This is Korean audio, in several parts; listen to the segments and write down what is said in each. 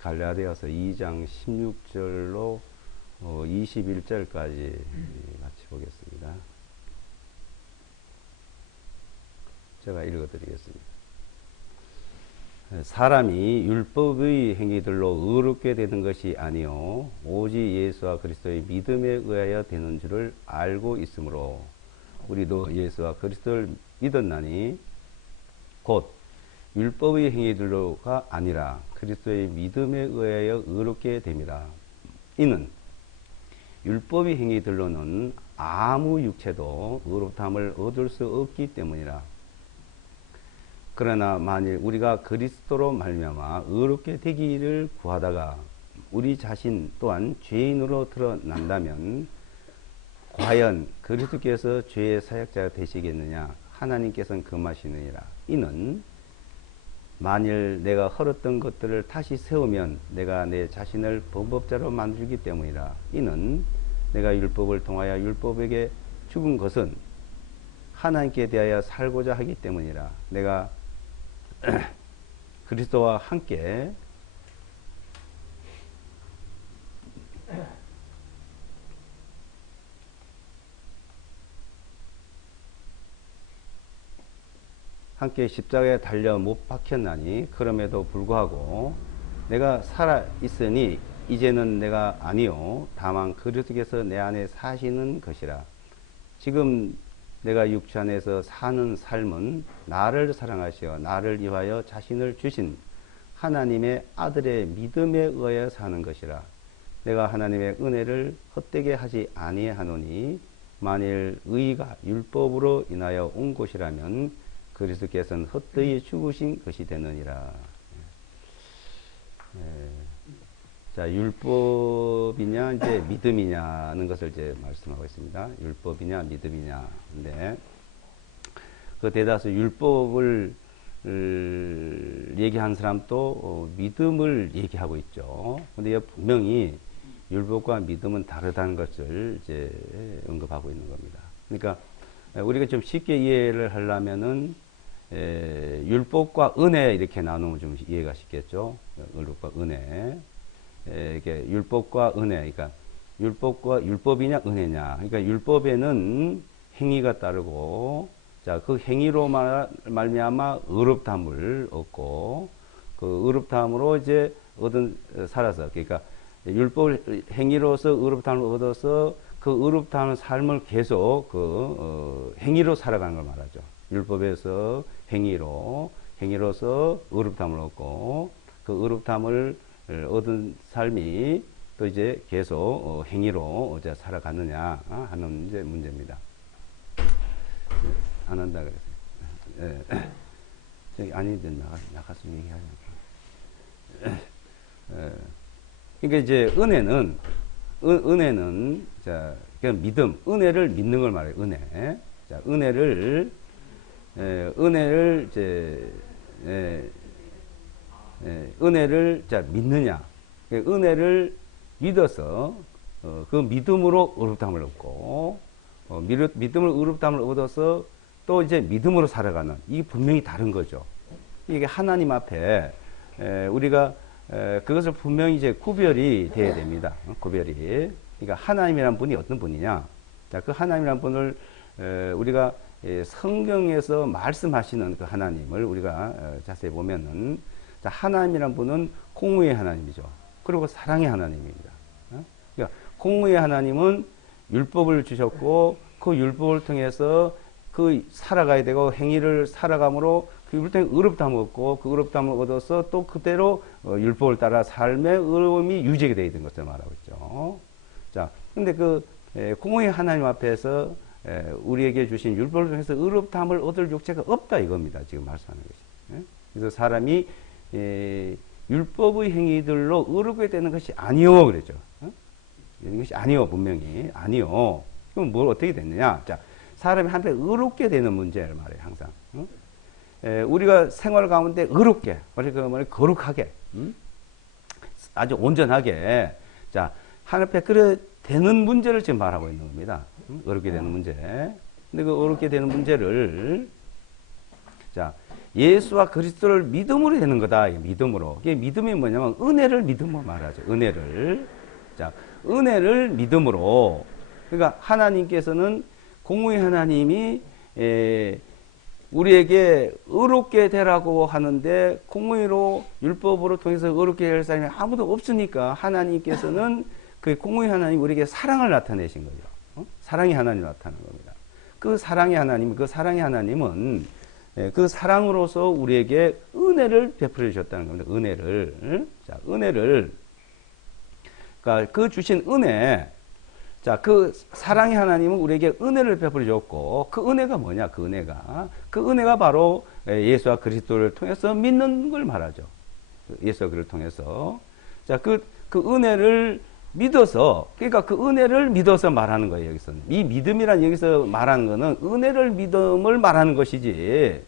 갈라디아서 2장 16절로 21절까지 같이 보겠습니다. 제가 읽어드리겠습니다. 사람이 율법의 행위들로 의롭게 되는 것이 아니요 오직 예수와 그리스도의 믿음에 의하여 되는 줄을 알고 있으므로 우리도 예수와 그리스도를 믿었나니 곧 율법의 행위들로가 아니라 그리스도의 믿음에 의하여 의롭게 됩니다. 이는 율법의 행위들로는 아무 육체도 의롭다함을 얻을 수 없기 때문이라. 그러나 만일 우리가 그리스도로 말미암아 의롭게 되기를 구하다가 우리 자신 또한 죄인으로 드러난다면 과연 그리스도께서 죄의 사역자가 되시겠느냐? 하나님께서는 금하시느니라. 이는 만일 내가 헐었던 것들을 다시 세우면 내가 내 자신을 범법자로 만들기 때문이라. 이는 내가 율법을 통하여 율법에게 죽은 것은 하나님께 대하여 살고자 하기 때문이라. 내가 그리스도와 함께 십자가에 달려 못 박혔나니 그럼에도 불구하고 내가 살아 있으니 이제는 내가 아니요 다만 그리스도께서 내 안에 사시는 것이라. 지금 내가 육체 안에서 사는 삶은 나를 사랑하시어 나를 위하여 자신을 주신 하나님의 아들의 믿음에 의하여 사는 것이라. 내가 하나님의 은혜를 헛되게 하지 아니하노니 만일 의가 율법으로 인하여 온 것이라면 그리스도께서는 헛되이 죽으신 것이 되느니라. 자, 율법이냐 이제 믿음이냐는 것을 이제 말씀하고 있습니다. 율법이냐 믿음이냐. 근데 그 대다수 율법을 얘기한 사람도 믿음을 얘기하고 있죠. 근데 분명히 율법과 믿음은 다르다는 것을 이제 언급하고 있는 겁니다. 그러니까 우리가 좀 쉽게 이해를 하려면은 율법과 은혜 이렇게 나누면 좀 이해가 쉽겠죠. 율법과 은혜. 이게 율법과 은혜, 그러니까 율법이냐 은혜냐. 그러니까 율법에는 행위가 따르고, 자, 그 행위로 말미암아 의롭다함을 얻고, 그 의롭다함으로 이제 살아서, 그러니까 율법 행위로서 의롭다함을 얻어서 그 의롭다함의 삶을 계속 행위로 살아가는 걸 말하죠. 율법에서 행위로서 의롭다함을 얻고, 그 의롭다함을 얻은 삶이 또 이제 계속 행위로 이제 살아가느냐 하는 이제 문제입니다. 안 한다 그랬어요. 저기 아니든 나가서 얘기하자. 그러니까 이제 은혜는 자 그냥 믿음, 은혜를 믿는 걸 말해요. 은혜. 자, 은혜를 이제 은혜를 자 믿느냐? 은혜를 믿어서 그 믿음으로 의롭다함을 얻고 믿음을 의롭다함을 얻어서 또 이제 믿음으로 살아가는 이게 분명히 다른 거죠. 이게 하나님 앞에 우리가 그것을 분명히 이제 구별이 돼야 됩니다. 구별이. 그러니까 하나님이란 분이 어떤 분이냐? 자, 그 하나님이란 분을 우리가 성경에서 말씀하시는 그 하나님을 우리가 자세히 보면은 자, 하나님이란 분은 공의의 하나님이죠. 그리고 사랑의 하나님입니다. 그러니까 공의의 하나님은 율법을 주셨고 그 율법을 통해서 그 살아가야 되고 행위를 살아감으로 그 율법을 통해 의롭다함을 얻고 그 의롭다함을 얻어서 또 그대로 율법을 따라 삶의 의로움이 유지가 되어 있는 것을 말하고 있죠. 자, 근데 그 공의의 하나님 앞에서 우리에게 주신 율법을 통해서 의롭다함을 얻을 육체가 없다 이겁니다. 지금 말씀하는 것이. 그래서 사람이 율법의 행위들로 의롭게 되는 것이 아니요 그랬죠. 이런 것이 아니요 분명히 아니요. 그럼 뭘 어떻게 됐느냐? 자, 사람이 한테 의롭게 되는 문제를 말해요 항상. 우리가 생활 가운데 의롭게, 거룩하게, 아주 온전하게, 자 하나님 앞에 그래 되는 문제를 지금 말하고 있는 겁니다. 어렵게 되는 문제. 근데 그 어렵게 되는 문제를 자 예수와 그리스도를 믿음으로 되는 거다. 믿음으로. 이게 믿음이 뭐냐면 은혜를 믿음으로 말하죠. 은혜를. 자, 은혜를 믿음으로. 그러니까 하나님께서는 공의 하나님이 우리에게 의롭게 되라고 하는데 공의로 율법으로 통해서 의롭게 될 사람이 아무도 없으니까 하나님께서는 그 공의 하나님 우리에게 사랑을 나타내신 거죠. 사랑의 하나님 나타나는 겁니다. 그 사랑의 하나님, 그 사랑의 하나님은 그 사랑으로서 우리에게 은혜를 베풀어 주셨다는 겁니다. 은혜를. 자, 은혜를. 그러니까 그 주신 은혜. 자, 그 사랑의 하나님은 우리에게 은혜를 베풀어 줬고, 그 은혜가 뭐냐, 그 은혜가. 그 은혜가 바로 예수와 그리스도를 통해서 믿는 걸 말하죠. 예수와 그리스도를 통해서. 자, 그 은혜를 믿어서, 그러니까 그 은혜를 믿어서 말하는 거예요, 여기서는. 이 믿음이란 여기서 말하는 거는 은혜를 믿음을 말하는 것이지,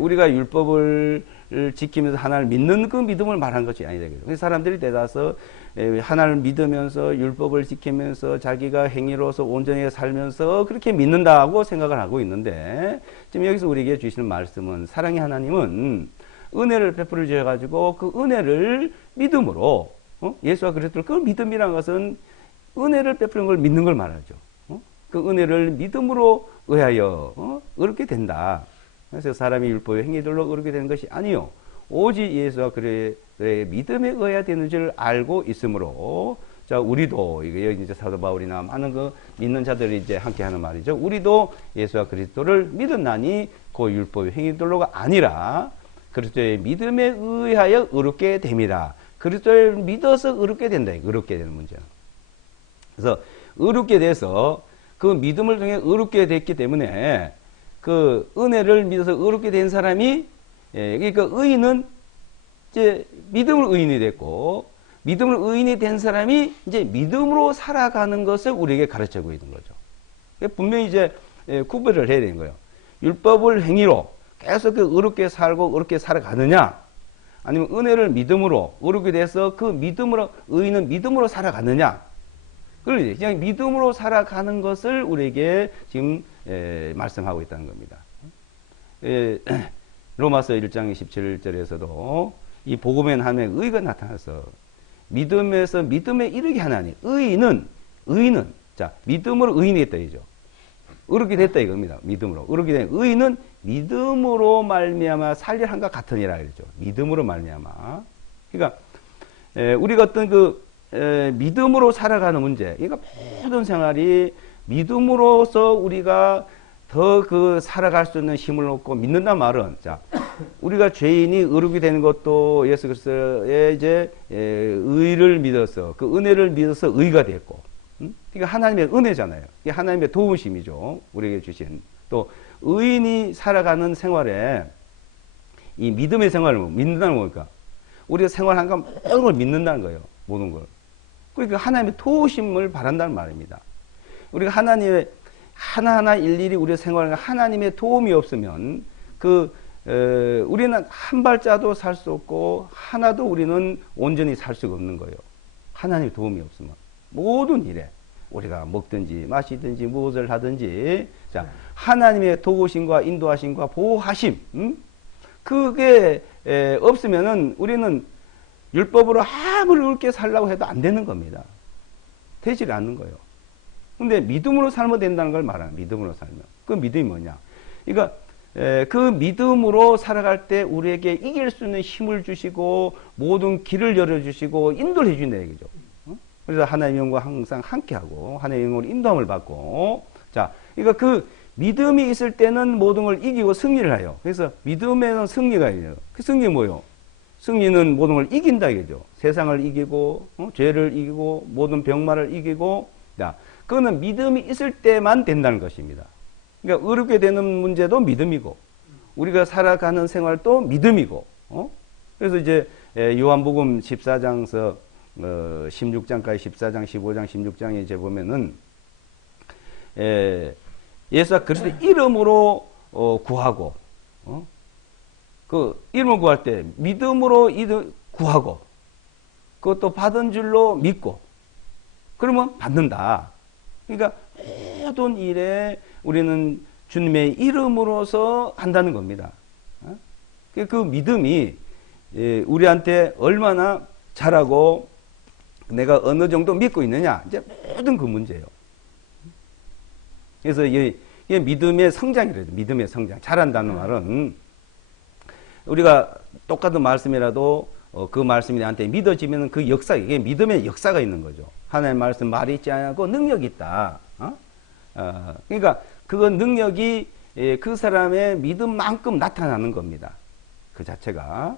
우리가 율법을 지키면서 하나님을 믿는 그 믿음을 말하는 것이 아니다. 그래서 사람들이 대다서 하나님을 믿으면서 율법을 지키면서 자기가 행위로서 온전히 살면서 그렇게 믿는다고 생각을 하고 있는데, 지금 여기서 우리에게 주시는 말씀은 사랑의 하나님은 은혜를 베풀어 주셔가지고 그 은혜를 믿음으로, 예수와 그리스도를, 그 믿음이라는 것은 은혜를 베푸는 걸 믿는 걸 말하죠. 그 은혜를 믿음으로 의하여 의롭게 된다. 그래서 사람이 율법의 행위들로 의롭게 되는 것이 아니요, 오직 예수와 그의 믿음에 의해야 되는 줄 알고 있으므로, 자, 우리도, 이게 여기 이제 사도 바울이나 많은 그 믿는 자들이 이제 함께 하는 말이죠. 우리도 예수와 그리스도를 믿었나니 그 율법의 행위들로가 아니라 그리스도의 믿음에 의하여 의롭게 됩니다. 그리스도를 믿어서 의롭게 된다. 의롭게 되는 문제는. 그래서 의롭게 돼서 그 믿음을 통해 의롭게 됐기 때문에 그 은혜를 믿어서 의롭게 된 사람이, 그러니까 의인은 이제 믿음으로 의인이 됐고, 믿음으로 의인이 된 사람이 이제 믿음으로 살아가는 것을 우리에게 가르치고 있는 거죠. 분명히 이제 구별을 해야 되는 거예요. 율법을 행위로 계속 그 의롭게 살고 의롭게 살아가느냐, 아니면 은혜를 믿음으로 의롭게 돼서 그 믿음으로, 의인은 믿음으로 살아가느냐. 그러지. 그냥 믿음으로 살아가는 것을 우리에게 지금 말씀하고 있다는 겁니다. 로마서 1장 17절에서도 이 복음의 하나님의 의가 나타나서 믿음에서 믿음에 이르게 하나니, 의인은, 자, 믿음으로 의인이 됐다, 이죠. 의롭게 됐다 이겁니다. 믿음으로. 의롭게 된 의인은 믿음으로 말미암아 살릴 한과 같으니라 그랬죠. 믿음으로 말미암아. 그러니까 우리가 어떤 믿음으로 살아가는 문제, 그러니까 모든 생활이 믿음으로서 우리가 더 살아갈 수 있는 힘을 얻고, 믿는단 말은, 자, 우리가 죄인이 의롭게 되는 것도 예수 그리스도의 이제 의를 믿어서, 그 은혜를 믿어서 의가 됐고, 그러니까 하나님의 은혜잖아요. 이게 하나님의 도우심이죠. 우리에게 주신. 또 의인이 살아가는 생활에 이 믿음의 생활을 믿는다는 거니까 우리가 생활한 거 모든 걸 믿는다는 거예요. 모든 걸. 그러니까 하나님의 도우심을 바란다는 말입니다. 우리가 하나님의 하나하나 일일이 우리의 생활에 하나님의 도움이 없으면 우리는 한 발자도 살 수 없고 하나도 우리는 온전히 살 수가 없는 거예요. 하나님의 도움이 없으면 모든 일에 우리가 먹든지 마시든지 무엇을 하든지, 자, 하나님의 도우심과 인도하심과 보호하심, 그게 없으면은 우리는 율법으로 아무리 옳게 살라고 해도 안 되는 겁니다. 되질 않는 거예요. 근데 믿음으로 살면 된다는 걸 말하는, 믿음으로 살면. 그 믿음이 뭐냐? 그러니까 그 믿음으로 살아갈 때 우리에게 이길 수 있는 힘을 주시고 모든 길을 열어주시고 인도를 해준다 얘기죠. 그래서 하나님의 영과 항상 함께하고 하나님의 영으로 인도함을 받고, 자, 그러니까 그 믿음이 있을 때는 모든 걸 이기고 승리를 해요. 그래서 믿음에는 승리가 있어요. 그 승리 뭐예요? 승리는 모든 걸 이긴다 이거죠. 세상을 이기고, 죄를 이기고, 모든 병마를 이기고, 자, 그거는 믿음이 있을 때만 된다는 것입니다. 그러니까 의롭게 되는 문제도 믿음이고, 우리가 살아가는 생활도 믿음이고, 그래서 이제 요한복음 14장서 16장까지 14장, 15장, 16장에 이제 보면은 예수와 그리스도 이름으로 구하고, 그 이름을 구할 때 믿음으로 구하고, 그것도 받은 줄로 믿고, 그러면 받는다. 그러니까 모든 일에 우리는 주님의 이름으로서 한다는 겁니다. 그 믿음이 우리한테 얼마나 잘하고 내가 어느 정도 믿고 있느냐, 이제 모든 그 문제예요. 그래서 이게 믿음의 성장이래요. 믿음의 성장. 잘한다는 말은 우리가 똑같은 말씀이라도 그 말씀이 나한테 믿어지면 그 역사, 이게 믿음의 역사가 있는 거죠. 하나님의 말씀 말이 있지 않고 능력이 있다. 그러니까 그 능력이 그 사람의 믿음만큼 나타나는 겁니다. 그 자체가.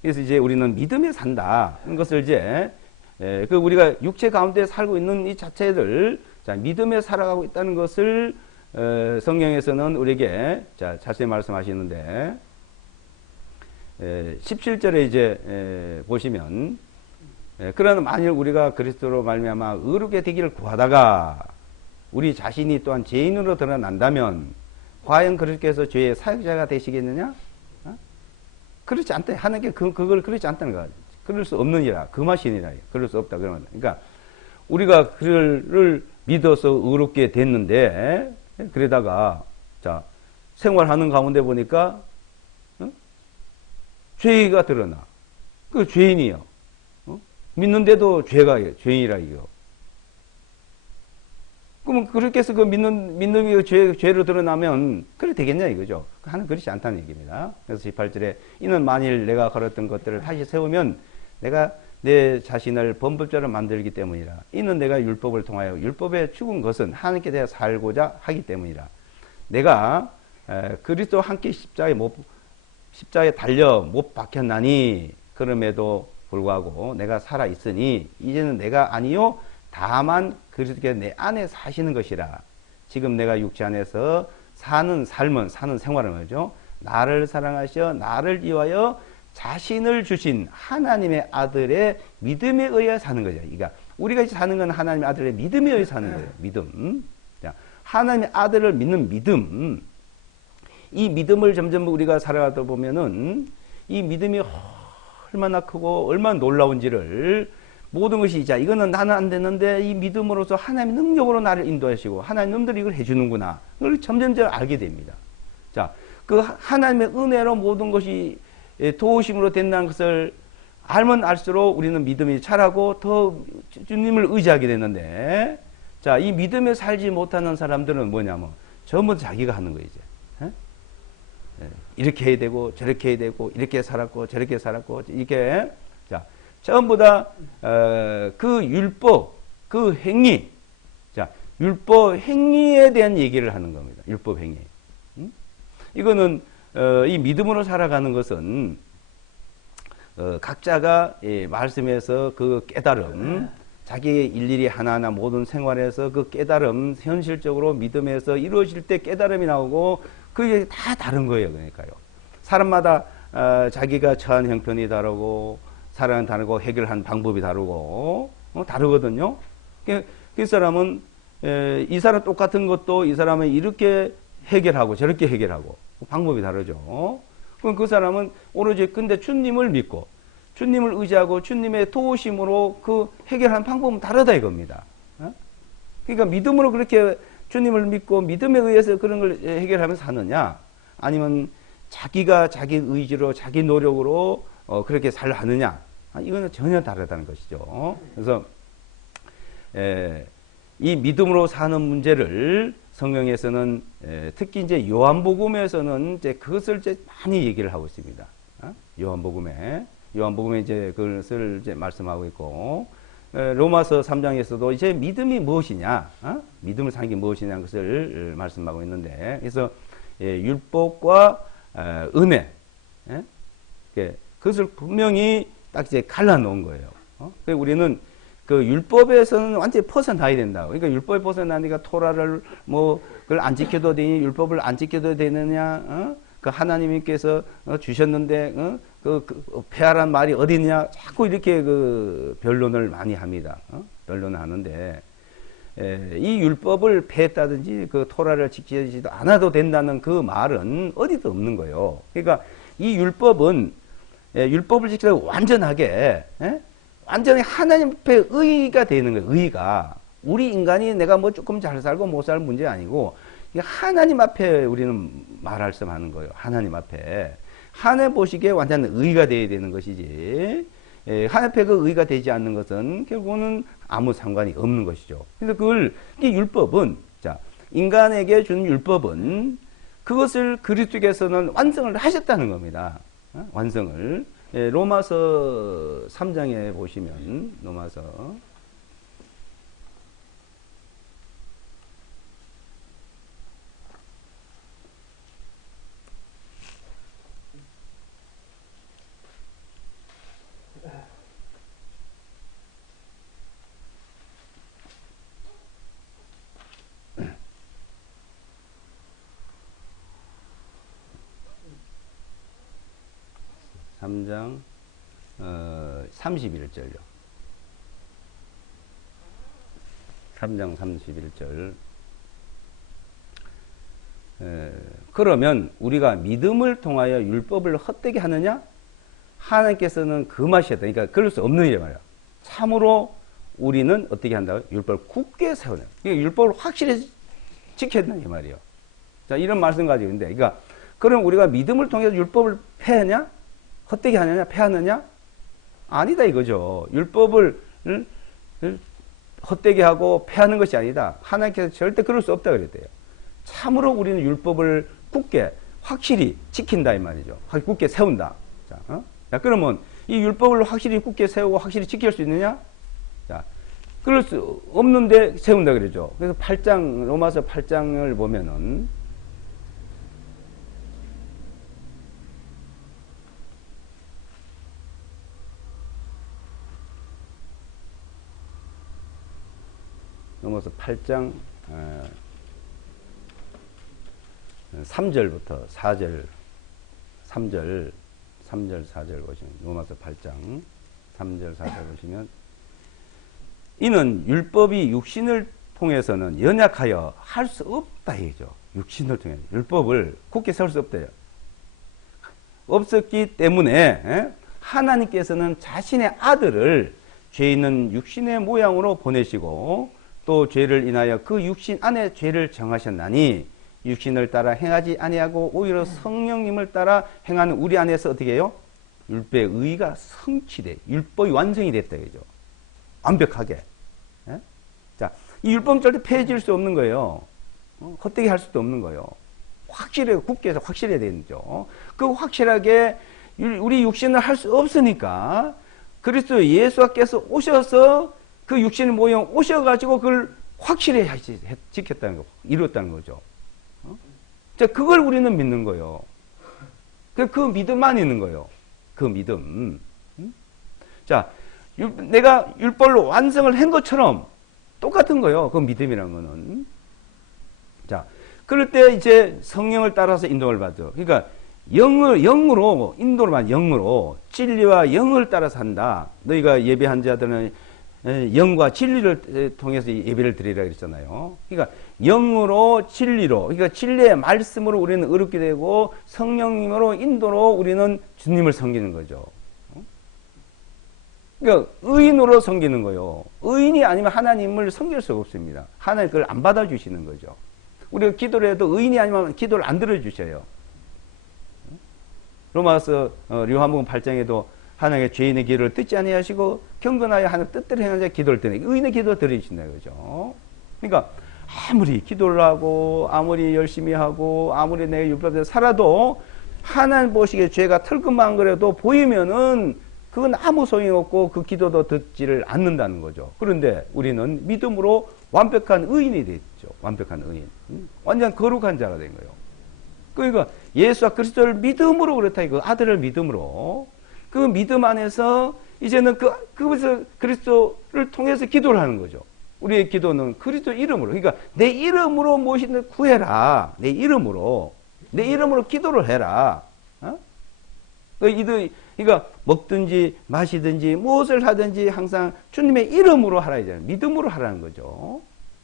그래서 이제 우리는 믿음에 산다. 는 것을 이제 그 우리가 육체 가운데 살고 있는 이 자체를 믿음에 살아가고 있다는 것을 성경에서는 우리에게 자세히 말씀하시는데 17절에 이제 보시면 그러나 만일 우리가 그리스도로 말미암아 의롭게 되기를 구하다가 우리 자신이 또한 죄인으로 드러난다면 과연 그렇게해서 죄의 사역자가 되시겠느냐? 그렇지 않다. 하나님께 그걸 그렇지 않다는 거야. 그럴 수 없느니라. 그 맛이니라. 그럴 수 없다. 그러면 그러니까 우리가 그를 믿어서 의롭게 됐는데 그러다가 자 생활하는 가운데 보니까 죄가 드러나. 그 죄인이요. 믿는데도 죄인이라 이거. 그러면 그렇게 해서 그 믿는 죄로 드러나면 그래 되겠냐 이거죠. 하나는 그렇지 않다는 얘기입니다. 그래서 18절에 이는 만일 내가 걸었던 것들을 다시 세우면 내가 내 자신을 범법자로 만들기 때문이라. 이는 내가 율법을 통하여 율법에 죽은 것은 하나님께 대해 살고자 하기 때문이라. 내가 그리스도 함께 십자가에 달려 못 박혔나니 그럼에도 불구하고 내가 살아 있으니 이제는 내가 아니요 다만 그리스도께서 내 안에 사시는 것이라. 지금 내가 육체 안에서 사는 생활은 뭐죠? 나를 사랑하셔 나를 위하여 자신을 주신 하나님의 아들의 믿음에 의해 사는 거죠. 그러니까 우리가 사는 건 하나님의 아들의 믿음에 의해 사는 거예요. 믿음. 하나님의 아들을 믿는 믿음. 이 믿음을 점점 우리가 살아가다 보면은 이 믿음이 얼마나 크고 얼마나 놀라운지를 모든 것이 이거는 나는 안 되는데 이 믿음으로서 하나님의 능력으로 나를 인도하시고 하나님 놈들이 이걸 해주는구나. 그걸 점점점 알게 됩니다. 자, 그 하나님의 은혜로 모든 것이 도우심으로 된다는 것을 알면 알수록 우리는 믿음이 자라고 더 주님을 의지하게 되는데, 자, 이 믿음에 살지 못하는 사람들은 뭐냐면 전부 자기가 하는 거예요, 이제. 이렇게 해야 되고 저렇게 해야 되고 이렇게 살았고 저렇게 살았고 이렇게 자 전부 다 그 율법 그 행위 자 율법 행위에 대한 얘기를 하는 겁니다. 율법 행위. 이거는 이 믿음으로 살아가는 것은 각자가 말씀에서 그 깨달음 자기의 일일이 하나하나 모든 생활에서 그 깨달음 현실적으로 믿음에서 이루어질 때 깨달음이 나오고 그게 다 다른 거예요. 그러니까요. 사람마다 자기가 처한 형편이 다르고 사람은 다르고 해결한 방법이 다르고 다르거든요. 그 사람은 이 사람 똑같은 것도 이 사람은 이렇게 해결하고 저렇게 해결하고 방법이 다르죠. 그럼 그 사람은 오로지 근데 주님을 믿고 주님을 의지하고 주님의 도우심으로 그 해결하는 방법은 다르다 이겁니다. 그러니까 믿음으로 그렇게 주님을 믿고 믿음에 의해서 그런 걸 해결하면서 사느냐 아니면 자기가 자기 의지로 자기 노력으로 그렇게 살려 하느냐 이거는 전혀 다르다는 것이죠. 그래서 이 믿음으로 사는 문제를 성경에서는 특히 이제 요한복음에서는 이제 그것을 이제 많이 얘기를 하고 있습니다. 요한복음에 이제 그것을 이제 말씀하고 있고 로마서 3장에서도 이제 믿음이 무엇이냐, 믿음을 사는 게 무엇이냐는 것을 말씀하고 있는데 그래서 율법과 은혜 그것을 분명히 딱 이제 갈라놓은 거예요. 그래서 우리는 그 율법에서는 완전히 벗어나야 된다. 그러니까 율법에 벗어나니까 토라를 그걸 안 지켜도 되니 율법을 안 지켜도 되느냐? 그 하나님께서 주셨는데 그 폐하란 말이 어디 있냐? 자꾸 이렇게 그 변론을 많이 합니다. 변론을 하는데 이 율법을 폐했다든지 그 토라를 지키지도 않아도 된다는 그 말은 어디도 없는 거예요. 그러니까 이 율법은 율법을 지키려고 완전하게 완전히 하나님 앞에 의의가 되는 거예요. 의의가 우리 인간이 내가 뭐 조금 잘 살고 못 살 문제 아니고 하나님 앞에 우리는 말씀하는 거예요. 하나님 앞에 하나님 보시기에 완전 의가 되어야 되는 것이지, 하나님 앞에 그 의가 되지 않는 것은 결국은 아무 상관이 없는 것이죠. 그래서 이 율법은, 자, 인간에게 준 율법은 그것을 그리스도께서는 완성을 하셨다는 겁니다. 완성을. 로마서 3장에 보시면, 로마서 3장 31절요. 3장 31절. 그러면 우리가 믿음을 통하여 율법을 헛되게 하느냐? 하나님께서는 금하셨다. 그러니까 그럴 수 없는 일이란 말이야. 참으로 우리는 어떻게 한다고? 율법을 굳게 세우는. 그러니까 율법을 확실히 지켜야 된다 이 말이에요. 자, 이런 말씀 가지고 있는데, 그러니까 그럼 우리가 믿음을 통해서 율법을 폐하냐? 헛되게 하느냐? 폐하느냐? 아니다 이거죠. 율법을 헛되게 하고 폐하는 것이 아니다. 하나님께서 절대 그럴 수 없다 그랬대요. 참으로 우리는 율법을 굳게 확실히 지킨다 이 말이죠. 굳게 세운다. 자, 자, 그러면 이 율법을 확실히 굳게 세우고 확실히 지킬 수 있느냐? 자, 그럴 수 없는데 세운다 그러죠. 그래서 8장, 로마서 8장을 보면은, 로마서 8장 3절부터 4절, 3절, 4절 보시면, 로마서 8장 3절, 4절 보시면, 이는 율법이 육신을 통해서는 연약하여 할 수 없다 이죠. 육신을 통해 율법을 굳게 세울 수 없대요. 없었기 때문에 하나님께서는 자신의 아들을 죄 있는 육신의 모양으로 보내시고 또 죄를 인하여 그 육신 안에 죄를 정하셨나니 육신을 따라 행하지 아니하고 오히려 성령님을 따라 행하는 우리 안에서 어떻게 해요? 율법의 의가 성취돼, 율법이 완성이 됐다 이죠. 완벽하게. 예? 자, 이 율법은 절대 폐해질 수 없는 거예요. 헛되게 할 수도 없는 거예요. 확실하게, 굳게 해서 확실해야 되죠. 그 확실하게 우리 육신을 할 수 없으니까 그리스도 예수께서 오셔서 그 육신의 모형 오셔가지고 그걸 확실히 지켰다는 거, 이뤘다는 거죠. 자, 그걸 우리는 믿는 거예요. 그 믿음만 있는 거예요. 그 믿음. 자, 내가 율법로 완성을 한 것처럼 똑같은 거예요. 그 믿음이라는 거는. 자, 그럴 때 이제 성령을 따라서 인도를 받죠. 그러니까 영으로 인도를 받는 영으로 진리와 영을 따라서 한다. 너희가 예배한 자들은 영과 진리를 통해서 예배를 드리라 그랬잖아요. 그러니까 영으로 진리로, 그러니까 진리의 말씀으로 우리는 의롭게 되고 성령님으로 인도로 우리는 주님을 섬기는 거죠. 그러니까 의인으로 섬기는 거예요. 의인이 아니면 하나님을 섬길 수가 없습니다. 하나님 그걸 안 받아주시는 거죠. 우리가 기도를 해도 의인이 아니면 기도를 안 들어주셔요. 로마서 요한복음 8장에도 하나님의 죄인의 기도를 듣지 아니하시고 경건하여 하나님 뜻대로 행하는 자의 기도를 드리니 의인의 기도를 들으신다 이거죠. 그러니까 아무리 기도를 하고 아무리 열심히 하고 아무리 내가 율법대로 살아도 하나님 보시기에 죄가 털끝만 그래도 보이면은 그건 아무 소용이 없고 그 기도도 듣지를 않는다는 거죠. 그런데 우리는 믿음으로 완벽한 의인이 됐죠. 완벽한 의인. 완전 거룩한 자가 된 거예요. 그러니까 예수와 그리스도를 믿음으로 그렇다. 그 아들을 믿음으로. 그 믿음 안에서 이제는 그것을 그리스도를 통해서 기도를 하는 거죠. 우리의 기도는 그리스도 이름으로. 그러니까 내 이름으로 무엇이든 구해라. 내 이름으로 기도를 해라. 어? 그러니까 먹든지 마시든지 무엇을 하든지 항상 주님의 이름으로 하라 이제 믿음으로 하라는 거죠.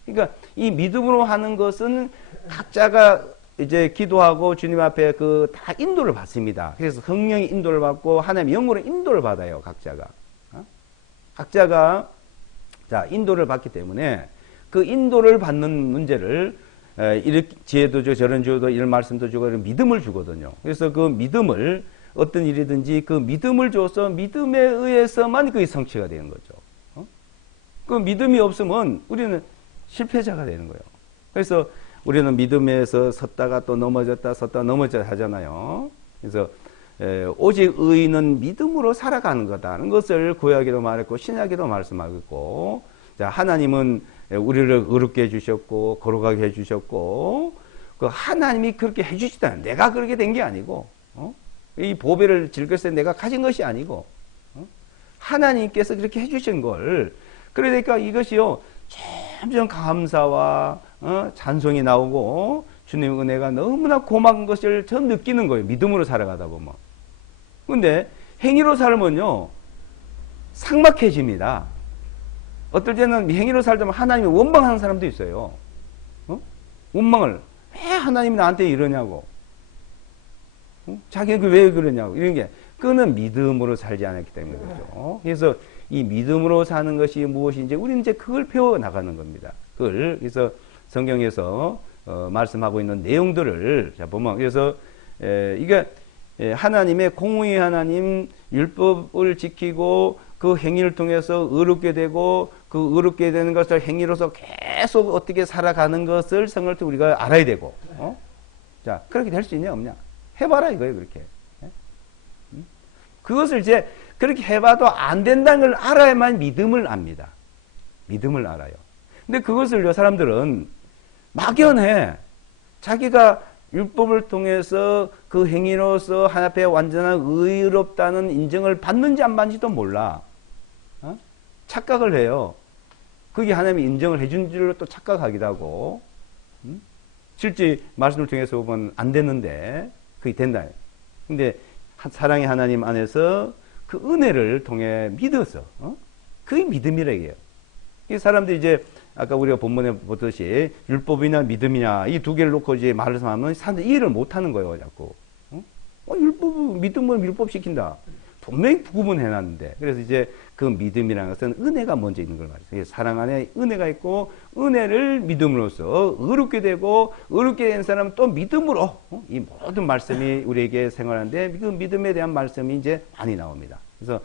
그러니까 이 믿음으로 하는 것은 각자가 이제 기도하고 주님 앞에 다 인도를 받습니다. 그래서 성령이 인도를 받고 하나님의 영으로 인도를 받아요. 각자가 자 인도를 받기 때문에 그 인도를 받는 문제를 이렇게 지혜도 주고 저런 주고 이런 말씀도 주고 이런 믿음을 주거든요. 그래서 그 믿음을 어떤 일이든지 그 믿음을 줘서 믿음에 의해서만 그게 성취가 되는 거죠. 그 믿음이 없으면 우리는 실패자가 되는 거예요. 그래서 우리는 믿음에서 섰다가 또 넘어졌다 섰다 넘어졌다 하잖아요. 그래서 오직 의인은 믿음으로 살아가는 거다는 것을 구약에도 말했고 신약에도 말씀하고 있고, 자, 하나님은 우리를 의롭게 해주셨고 거룩하게 해주셨고, 그 하나님이 그렇게 해주시다. 내가 그렇게 된 게 아니고, 이 보배를 질것에 내가 가진 것이 아니고, 하나님께서 그렇게 해주신 걸, 그러니까 이것이요 점점 감사와 찬송이 나오고 주님의 은혜가 너무나 고마운 것을 전 느끼는 거예요. 믿음으로 살아가다 보면. 근데 행위로 살면요 삭막해집니다. 어떨 때는 행위로 살다 보면 하나님이 원망하는 사람도 있어요. 원망을, 왜 하나님이 나한테 이러냐고, 자기는 왜 그러냐고, 이런 게, 그거는 믿음으로 살지 않았기 때문에 그렇죠. 그래서 이 믿음으로 사는 것이 무엇인지 우리는 이제 그걸 배워 나가는 겁니다. 그걸 그래서 성경에서 말씀하고 있는 내용들을 자 보면, 그래서 이게 하나님의 공의 하나님 율법을 지키고 그 행위를 통해서 의롭게 되고 그 의롭게 되는 것을 행위로서 계속 어떻게 살아가는 것을 성을 때 우리가 알아야 되고, 자 그렇게 될 수 있냐 없냐 해봐라 이거예요. 그렇게 그것을 이제 그렇게 해봐도 안 된다는 걸 알아야만 믿음을 압니다. 믿음을 알아요. 근데 그것을요 사람들은 막연해. 자기가 율법을 통해서 그 행위로서 하나님 앞에 완전한 의롭다는 인정을 받는지 안 받는지도 몰라. 착각을 해요. 그게 하나님이 인정을 해준 줄로 또 착각하기도 하고, 실제 말씀을 통해서 보면 안 되는데 그게 된다. 근데 사랑의 하나님 안에서 그 은혜를 통해 믿어서, 그게 믿음이라 해요. 이 사람들이 이제 아까 우리가 본문에 보듯이 율법이나 믿음이냐 이 두 개를 놓고 이제 말씀하면 사람들이 이해를 못 하는 거예요, 자꾸. 율법, 믿음은 율법 시킨다. 분명히 구분해 놨는데. 그래서 이제 그 믿음이라는 것은 은혜가 먼저 있는 걸 말이죠. 사랑 안에 은혜가 있고, 은혜를 믿음으로써 의롭게 되고, 의롭게 된 사람은 또 믿음으로, 이 모든 말씀이 우리에게 생활하는데, 그 믿음에 대한 말씀이 이제 많이 나옵니다. 그래서,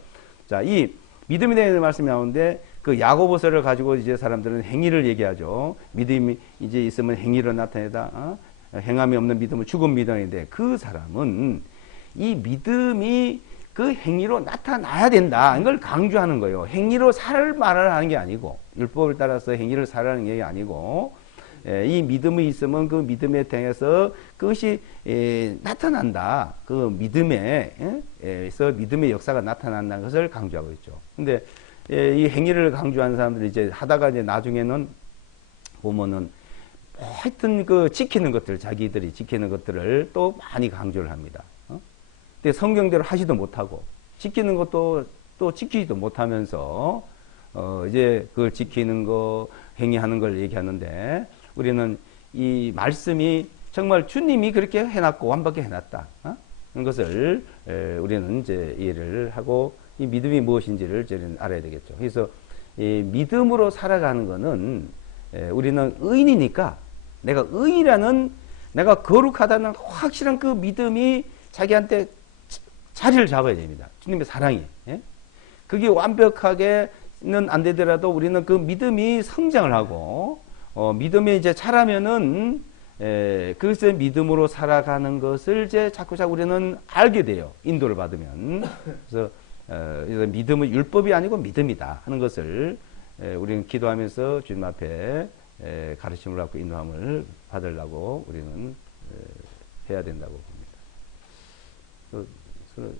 자, 이 믿음에 대한 말씀이 나오는데, 그 야고보서를 가지고 이제 사람들은 행위를 얘기하죠. 믿음이 이제 있으면 행위로 나타내다. 행함이 없는 믿음은 죽은 믿음인데, 그 사람은 이 믿음이 그 행위로 나타나야 된다. 이걸 강조하는 거예요. 행위로 살 말을 하는 게 아니고, 율법을 따라서 행위를 살라는 게 아니고, 이 믿음이 있으면 그 믿음에 대해서 그것이 나타난다. 그 믿음에서 믿음의 역사가 나타난다는 것을 강조하고 있죠. 근데 이 행위를 강조하는 사람들이 이제 하다가 이제 나중에는 보면은 하여튼 그 지키는 것들, 자기들이 지키는 것들을 또 많이 강조를 합니다. 근데 성경대로 하지도 못하고 지키는 것도 또 지키지도 못하면서 이제 그걸 지키는 거, 행위하는 걸 얘기하는데, 우리는 이 말씀이 정말 주님이 그렇게 해놨고 완벽히 해놨다. 그런 것을 우리는 이제 이해를 하고 이 믿음이 무엇인지를 저는 알아야 되겠죠. 그래서 이 믿음으로 살아가는 거는 우리는 의인이니까 내가 의인이라는, 내가 거룩하다는 확실한 그 믿음이 자기한테 자리를 잡아야 됩니다. 주님의 사랑이. 그게 완벽하게는 안 되더라도 우리는 그 믿음이 성장을 하고, 믿음이 이제 자라면은, 그것을 믿음으로 살아가는 것을 이제 자꾸 우리는 알게 돼요. 인도를 받으면. 그래서 믿음은 율법이 아니고 믿음이다 하는 것을 우리는 기도하면서 주님 앞에 가르침을 받고 인도함을 받으려고 우리는 해야 된다고 봅니다. 서로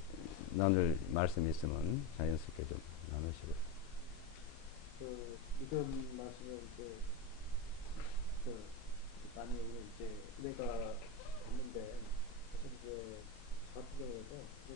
나눌 말씀이 있으면 자연스럽게 좀 나누시고요. 그 믿음 말씀을 이제 많이 오늘 이제 은혜가 있는데 사실 이제 저 같은 경우에는 좀